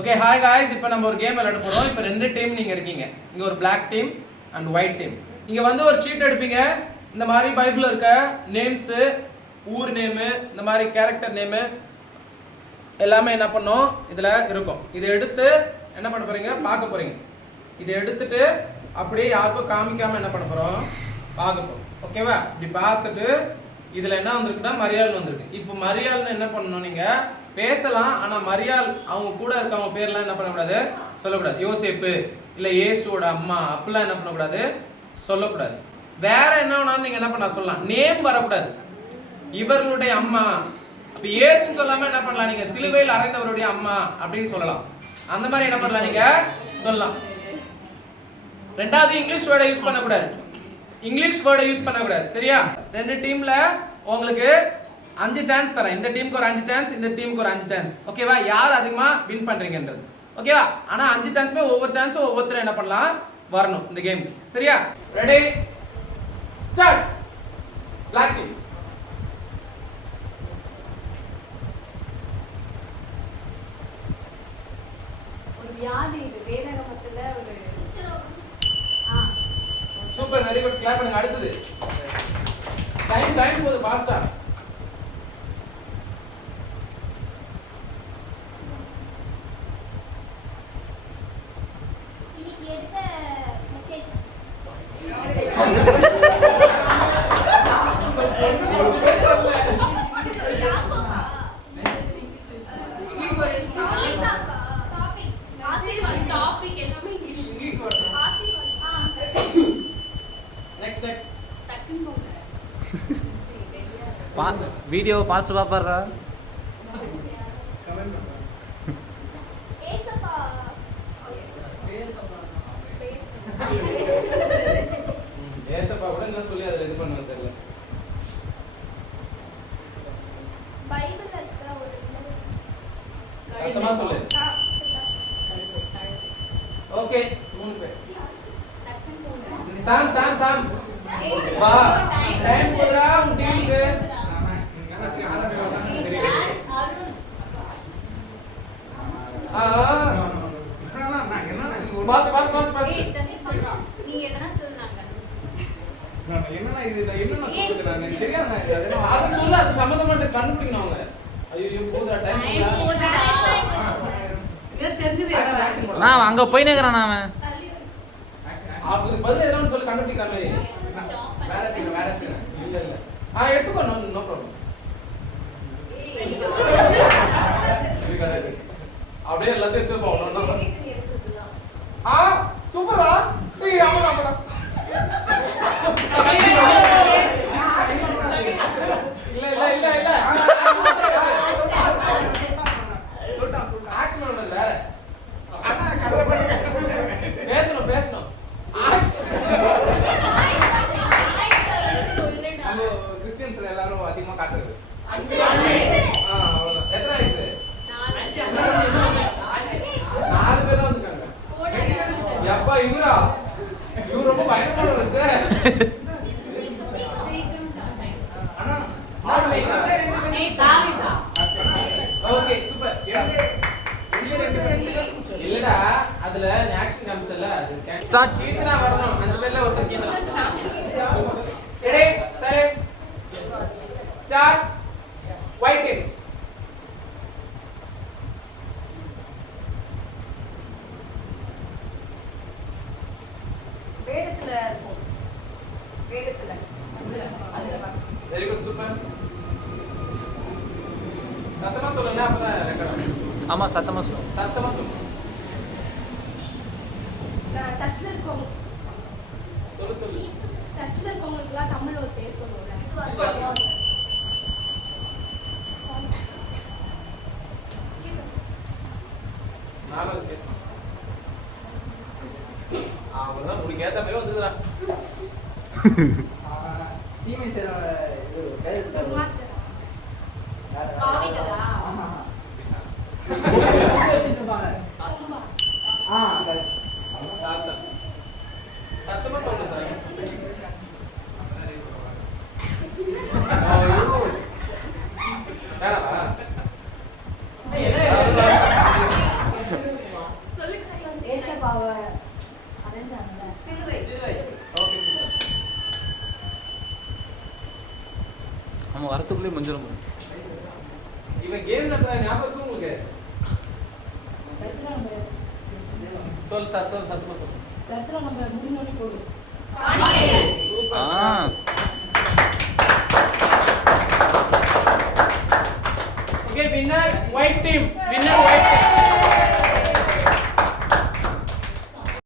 Okay hi guys, இப்போ நம்ம ஒரு கேம் விளையாட போறோம். இப்போ ரெண்டு டீம் நீங்க இருக்கீங்க. இங்க ஒரு Black team and white team. இங்க வந்து ஒரு ஷீட் எடுப்பீங்க. இந்த மாதிரி பைபிள்ல இருக்க நேம்ஸ், ஊர் நேம், இந்த மாதிரி கேரக்டர் நேம் எல்லாமே என்ன பண்ணோம் இதுல இருக்கும். இதை எடுத்து என்ன பண்ண போறீங்க, பார்க்க போறீங்க. இதை எடுத்துட்டு அப்படியே யாருக்கும் காமிக்காம என்ன பண்ண போறோம், பார்க்க போறோம். ஓகேவா? இப்படி பார்த்துட்டு இதுல என்ன வந்திருக்குன்னா மரியாள் வந்திருக்கு. இப்போ மரியாள்னு என்ன பண்ணணும், நீங்க பேசலாம். ஆனா மரியாள் அவங்க கூட இருக்கவங்க பேர்லாம் என்ன பண்ணக்கூடாது, சொல்லக்கூடாது. யோசேப்பு இல்ல இயேசுவோட அம்மா அப்படிலாம் என்ன பண்ணக்கூடாது, சொல்லக்கூடாது. வேற என்ன வேணாலும் நீங்க என்ன பண்ண சொல்லலாம், நேம் வரக்கூடாது. இவர்களுடைய அம்மா, அப்ப இயேசுன்னு சொல்லாம என்ன பண்ணலாம், நீங்க சிலுவையில் அறைந்தவருடைய அம்மா அப்படின்னு சொல்லலாம். அந்த மாதிரி என்ன பண்ணலாம், நீங்க சொல்லலாம். ரெண்டாவது இங்கிலீஷ் வேர்டை யூஸ் பண்ணக்கூடாது. இங்கிலீஷ் வேர்டை யூஸ் பண்ணக்கூடாது. சரியா? ரெண்டு டீம்ல உங்களுக்கு 5 சான்ஸ் தரேன். இந்த டீமுக்கு ஒரு 5 சான்ஸ், இந்த டீமுக்கு ஒரு 5 சான்ஸ். ஓகேவா? யார் அதிகமா வின் பண்றீங்கன்றது. ஓகேவா? ஆனா 5 சான்ஸ்மே ஒவ்வொரு சான்ஸும் ஒவ்வொருத்தரும் என்ன பண்ணலாம், வரணும் இந்த கேம். சரியா? Ready start. Black team. ஒரு வியாதி இது வேதகமத்துல ஒரு சூப்பர், வெரி குட். கிளாப் பண்ணுங்க. அடுத்தது டைம் போகுது ஃபாஸ்டா. இன்னைக்கு எடுத்த மெசேஜ் டாபிக் எல்லாமே இங்கிலீஷ் வேர்ட். நெக்ஸ்ட் டக்குன்னு போங்க. வீடியோ பாஸ்ட் பாப்பாரா? ஏசப்பா ஏசப்பா கூட என்ன சொல்லி அதை இது பண்ணுவது தெரியல. பைபிள்ல இருக்க ஒரு சத்தமா சொல்லு. ஓகே, 3 பேர். டக்குன்னு போங்க. சாம் வா. டைம் போகுதா உன் டீமுக்கு? பாஸ் நீ எதனா சொன்னாங்க. அது சொல்ல, அது சம்பந்தப்பட்ட கண்டுபிடிக்கணும் அவங்க. ஐயோ போகுதா டைம் போகுதா? நான் அங்க போய் நேக்குறான் அவன். அவருக்கு பதில் எதனான்னு சொல்லி கண்டுபிடிக்கிற மாதிரி. இல்ல எடுத்துக்கோ, நோ ப்ராப்ளம். அப்படியே எல்லாத்தையும் எடுத்து போகணும். சூப்பரா. ஆமா இல்ல ஆக்ஷன் பண்ணது வேற. பேசணும் கிறிஸ்டியன்ஸ்ல எல்லாரும் அதிகமா காட்டுறது. அவ்வளவுதான். எத்தனை ஆயிடுது? 4 பேர் தான் வந்திருக்காங்க. எப்பா இவரா? இவரு ரொம்ப பயங்கரமான வச்சே. Okay super. இல்லடா, அதுல ஆக்ஷன் காமிச்சல, அது ஸ்டார்ட். கீர்த்தனா வரணும். 5 பேர்ல ஒருத்தர் Keerthana. Ready set start. White team. வேதத்துல இருக்கும். வேதத்துல வெரி குட், சூப்பர். சத்தமா சொல்லுங்க, அப்பதான் ரெக்கார்ட் ஆகும். ஆமா சத்தமா சொல்லு. சத்தமா சொல்லுங்க. நான் சர்ச்சில் இருக்கவங்க சொல்லு. சர்ச்சில் இருக்கவங்களுக்குலாம் தமிழ்ல ஒரு பேர் சொல்லுவோம்ல. நானும் இருக்கேன். அவ்வளவுதான், உங்களுக்கு ஏத்த மாதிரி வந்துதுடா. தீமை செய்ற இது வேதத்துல பாவிகளா? சத்தமா சொல்லுங்க சார். வேணாவா? நம்ம வரத்துக்குள்ளே முடிஞ்சிடும். இவன் கேம் நடத்துற ஞாபகம் இருக்கு உங்களுக்கு? சர்ச்சில் நம்ம சொல் சத்தமா சொல்லு. சர்ச்சில் நம்ம முடிஞ்சோடனே போடுவோம். காணிக்கை. சூப்பர். ஆ